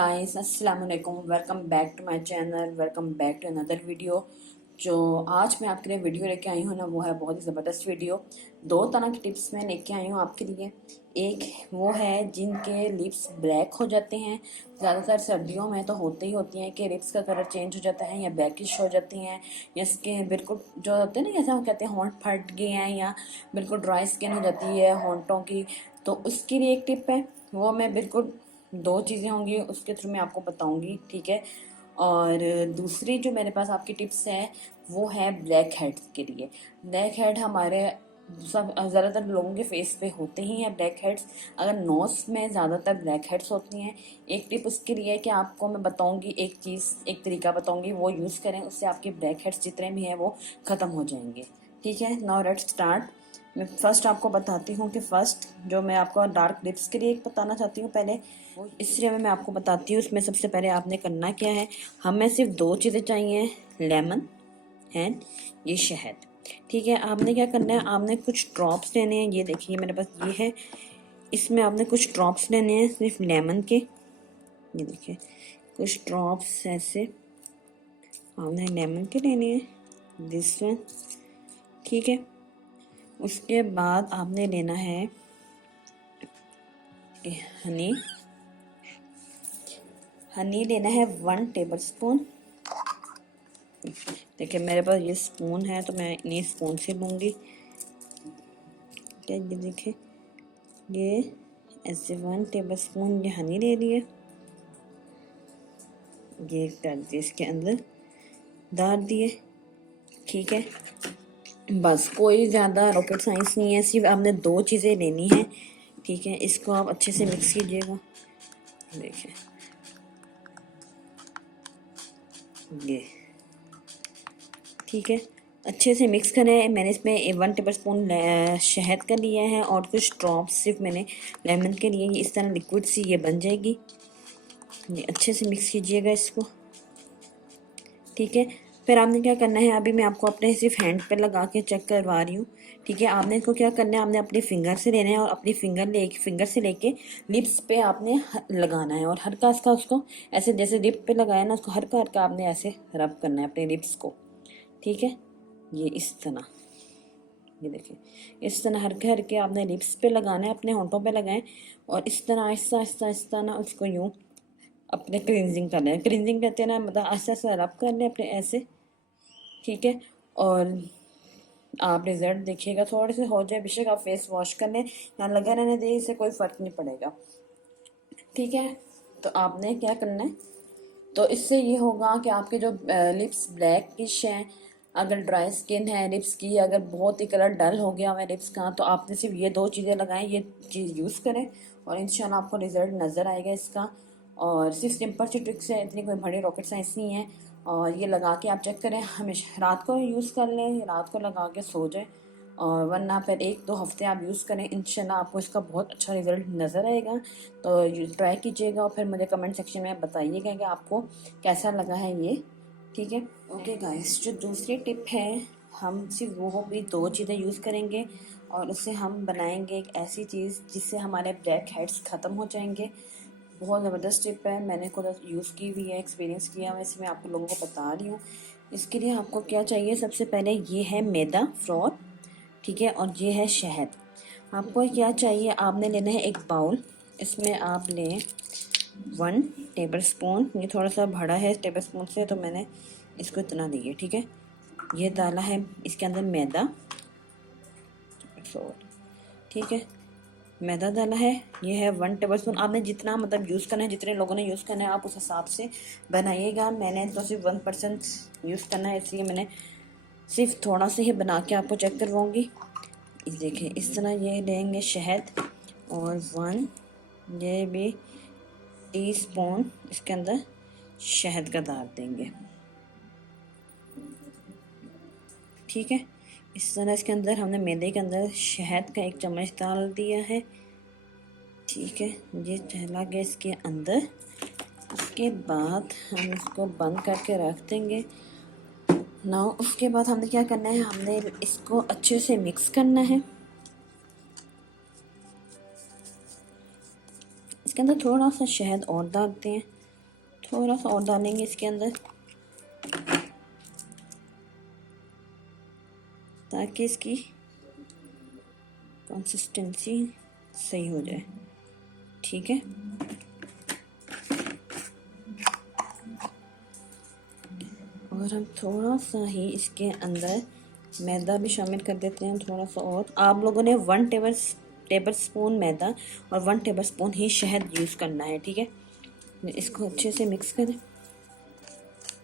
Guys, अस्सलाम वालेकुम। Welcome back to my channel, welcome back to another video. जो आज मैं आपके लिए वीडियो लेके आई हूँ ना, वो है बहुत ही ज़बरदस्त वीडियो। दो तरह की टिप्स मैं लेके आई हूँ आपके लिए। एक वो है जिनके लिप्स ब्लैक हो जाते हैं, ज़्यादातर सर्दियों में तो होते ही होती हैं कि लिप्स का कलर चेंज हो जाता है या ब्लैकिश हो जाती हैं, या स्किन बिल्कुल जो होते हैं ना, जैसे हम कहते हैं होंठ फट गए हैं या बिल्कुल ड्राई स्किन हो जाती है होंठों की। तो उसके लिए एक टिप है, वो मैं बिल्कुल दो चीज़ें होंगी उसके थ्रू मैं आपको बताऊंगी, ठीक है। और दूसरी जो मेरे पास आपकी टिप्स है वो है ब्लैक हेड्स के लिए। ब्लैक हेड हमारे सब ज़्यादातर लोगों के फेस पे होते ही हैं ब्लैक हेड्स। अगर नोज़ में ज़्यादातर ब्लैक हेड्स होती हैं, एक टिप उसके लिए है कि आपको मैं बताऊंगी एक चीज़, एक तरीका बताऊंगी, वो यूज़ करें, उससे आपके ब्लैक हेड्स जितने भी हैं वो ख़त्म हो जाएंगे, ठीक है। Now let's start. मैं फर्स्ट आपको बताती हूँ कि फ़र्स्ट जो मैं आपको डार्क लिप्स के लिए एक बताना चाहती हूँ पहले, वो इसलिए मैं आपको बताती हूँ। उसमें सबसे पहले आपने करना क्या है, हमें सिर्फ दो चीज़ें चाहिए, लेमन एंड ये शहद, ठीक है। आपने क्या करना है, आपने कुछ ड्रॉप्स लेने हैं, ये देखिए मेरे पास ये है। इसमें आपने कुछ ड्रॉप्स लेने हैं सिर्फ लेमन के, ये देखिए कुछ ड्रॉप्स ऐसे आपने लेमन के लेने हैं, दिस वन, ठीक है। उसके बाद आपने लेना है हनी। हनी लेना है 1 टेबल स्पून। देखिए मेरे पास ये स्पून है तो मैं इन्हीं स्पून से लूँगी, क्या ये देखिए, ये ऐसे 1 टेबल स्पून ये हनी ले लिए, ये कर दिए इसके अंदर डाल दिए, ठीक है। बस कोई ज़्यादा रॉकेट साइंस नहीं है, सिर्फ आपने दो चीज़ें लेनी है, ठीक है। इसको आप अच्छे से मिक्स कीजिएगा, देखिए ये, ठीक है। अच्छे से मिक्स करें। मैंने इसमें 1 टेबल स्पून शहद का लिया है और कुछ ड्रॉप्स सिर्फ मैंने लेमन के लिए। ये इस तरह लिक्विड सी ये बन जाएगी। ये अच्छे से मिक्स कीजिएगा इसको, ठीक है। फिर आपने क्या करना है, अभी मैं आपको अपने सिर्फ हैंड पे लगा के चेक करवा रही हूँ, ठीक है। आपने इसको क्या करना है, आपने अपनी फिंगर से लेना है और अपनी फिंगर से लेके लिप्स पे आपने लगाना है, और हल्का इसका उसको ऐसे जैसे लिप पे लगाया ना, उसको हल्का हल्का आपने ऐसे रब करना है अपने लिप्स को, ठीक है। ये इस तरह, ये देखिए इस तरह हल्के हल्के आपने लिप्स पे लगाना है, अपने होंठों पे लगाएं, और इस तरह आहिस्ता आहिस्ता आहिस्ता ना उसको यूँ अपने क्लींजिंग करना है। क्लींजिंग कहते हैं ना, मतलब आहिस्ता आहिस्ता रब कर लें अपने ऐसे, ठीक है। और आप रिजल्ट देखिएगा, थोड़े से हो जाए बेशक आप फेस वॉश कर लें, यहाँ लगा रहने दें, इससे कोई फ़र्क नहीं पड़ेगा, ठीक है। तो आपने क्या करना है, तो इससे ये होगा कि आपके जो लिप्स ब्लैकिश हैं, अगर ड्राई स्किन है लिप्स की, अगर बहुत ही कलर डल हो गया हुआ है लिप्स का, तो आपने सिर्फ ये दो चीज़ें लगाएं, ये चीज़ यूज़ करें और इंशाल्लाह आपको रिज़ल्ट नज़र आएगा इसका। और सिर्फ सिंपल सी ट्रिक्स है, इतनी कोई बड़ी रॉकेट साइंस नहीं है। और ये लगा के आप चेक करें, हमेशा रात को यूज़ कर लें, रात को लगा के सो जाए, और वरना फिर 1-2 हफ्ते आप यूज़ करें, इंशाल्लाह आपको इसका बहुत अच्छा रिज़ल्ट नज़र आएगा। तो ट्राई कीजिएगा और फिर मुझे कमेंट सेक्शन में बताइएगा कि आपको कैसा लगा है ये, ठीक है। ओके गाइस, जो दूसरी टिप है, हम सिर्फ वो भी दो चीज़ें यूज़ करेंगे और उससे हम बनाएंगे एक ऐसी चीज़ जिससे हमारे ब्लैक हेड्स ख़त्म हो जाएंगे। बहुत ज़बरदस्त टिप है, मैंने खुद यूज़ की हुई है, एक्सपीरियंस किया है, इसमें आपको लोगों को बता रही हूँ। इसके लिए आपको क्या चाहिए, सबसे पहले ये है मैदा फ्लोर, ठीक है, और ये है शहद। आपको क्या चाहिए, आपने लेना है एक बाउल, इसमें आप लें 1 टेबल स्पून, ये थोड़ा सा बड़ा है टेबल स्पून से तो मैंने इसको इतना दिया, ठीक है। ये डाला है इसके अंदर मैदा, ठीक है, मैदा डाला है, ये है 1 टेबल स्पून। आपने जितना मतलब यूज़ करना है, जितने लोगों ने यूज़ करना है आप उस हिसाब से बनाइएगा। मैंने तो सिर्फ 1% यूज़ करना है, इसलिए मैंने सिर्फ थोड़ा सा ही बना के आपको चेक करवाऊँगी। देखिए इस तरह ये लेंगे शहद, और 1 ये भी टीस्पून इसके अंदर शहद का डाल देंगे, ठीक है। इस तरह इसके अंदर हमने मैदे के अंदर शहद का 1 चम्मच डाल दिया है, ठीक है। ये चला गया इसके अंदर। उसके बाद हम इसको बंद करके रख देंगे ना। उसके बाद हमने क्या करना है, हमने इसको अच्छे से मिक्स करना है। इसके अंदर थोड़ा सा शहद और डालते हैं, थोड़ा सा और डालेंगे इसके अंदर ताकि इसकी कंसिस्टेंसी सही हो जाए। ठीक है, और हम थोड़ा सा ही इसके अंदर मैदा भी शामिल कर देते हैं, थोड़ा सा। और आप लोगों ने 1 टेबल स्पून मैदा और 1 टेबल स्पून ही शहद यूज़ करना है। ठीक है, इसको अच्छे से मिक्स करें।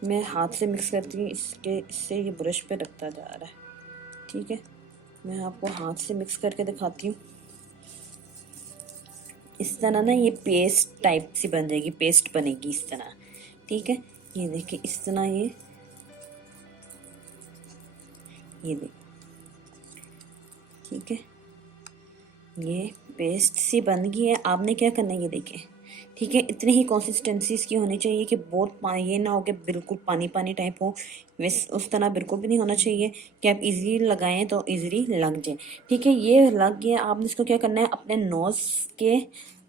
मैं हाथ से मिक्स करती हूँ, इससे ये ब्रश पे रखता जा रहा है। ठीक है, मैं आपको हाथ से मिक्स करके दिखाती हूँ। इस तरह ना ये पेस्ट टाइप सी बन जाएगी, पेस्ट बनेगी इस तरह। ठीक है, ये देखिए इस तरह ये देखिए। ठीक है, ये पेस्ट सी बन गई है। आपने क्या करना है, ये देखिए। ठीक है, इतनी ही कंसिस्टेंसी इसकी होनी चाहिए कि बहुत पानी ये ना हो कि बिल्कुल पानी पानी टाइप हो। वैसे उस तरह बिल्कुल भी नहीं होना चाहिए कि आप इजीली लगाएं तो इजीली लग जाए। ठीक है, ये लग गया। आपने इसको क्या करना है, अपने नोज़ के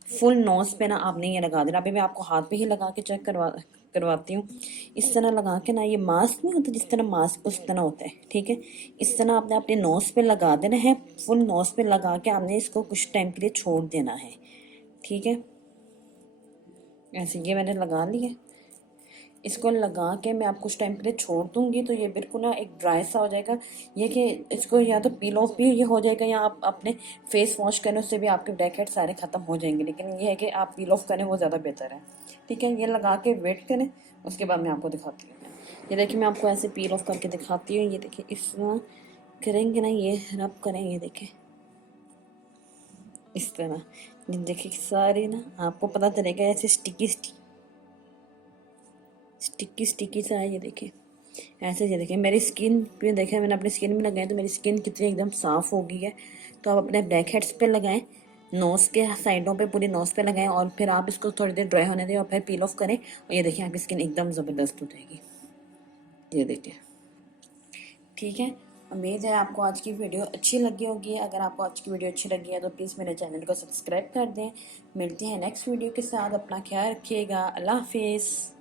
फुल नोज़ पे ना आपने ये लगा देना। अभी मैं आपको हाथ पे ही लगा के चेक करवाती हूँ। इस तरह लगा के ना, ये मास्क नहीं होता जिस तरह मास्क उस तरह होता है। ठीक है, इस तरह आपने अपने नोज़ पे लगा देना है। फुल नोज़ पे लगा के आपने इसको कुछ टाइम के लिए छोड़ देना है। ठीक है, ऐसे ये मैंने लगा लिया। इसको लगा के मैं आपको कुछ टाइम के लिए छोड़ दूंगी तो ये बिल्कुल ना एक ड्राई सा हो जाएगा। ये कि इसको या तो पील ऑफ भी ये हो जाएगा या आप अपने फेस वॉश करें, उससे भी आपके ब्लैक हेड सारे ख़त्म हो जाएंगे। लेकिन ये है कि आप पील ऑफ करें, वो ज़्यादा बेहतर है। ठीक है, ये लगा के वेट करें, उसके बाद मैं आपको दिखाती हूँ। ये देखिए, मैं आपको ऐसे पील ऑफ करके दिखाती हूँ। ये देखिए, इस तरह करेंगे ना, ये रब करें, ये देखिए इस तरह। ये देखिए सारे ना आपको पता चलेगा ऐसे स्टिकी स्टिकी स्टिकी सा है। ये देखिए ऐसे। ये देखिए मेरी स्किन पे, देखिए मैंने अपनी स्किन में लगाया तो मेरी स्किन कितनी एकदम साफ़ हो गई है। तो आप अपने ब्लैक हेड्स पे लगाएं, नोज़ के साइडों पे, पूरी नोज़ पे लगाएं और फिर आप इसको थोड़ी देर ड्राई होने दें और फिर पील ऑफ करें। और ये देखिए आपकी स्किन एकदम ज़बरदस्त हो जाएगी। ये देखिए। ठीक है, उम्मीद है आपको आज की वीडियो अच्छी लगी होगी। अगर आपको आज की वीडियो अच्छी लगी है तो प्लीज़ मेरे चैनल को सब्सक्राइब कर दें। मिलते हैं नेक्स्ट वीडियो के साथ। अपना ख्याल रखिएगा। अल्लाह हाफिज़।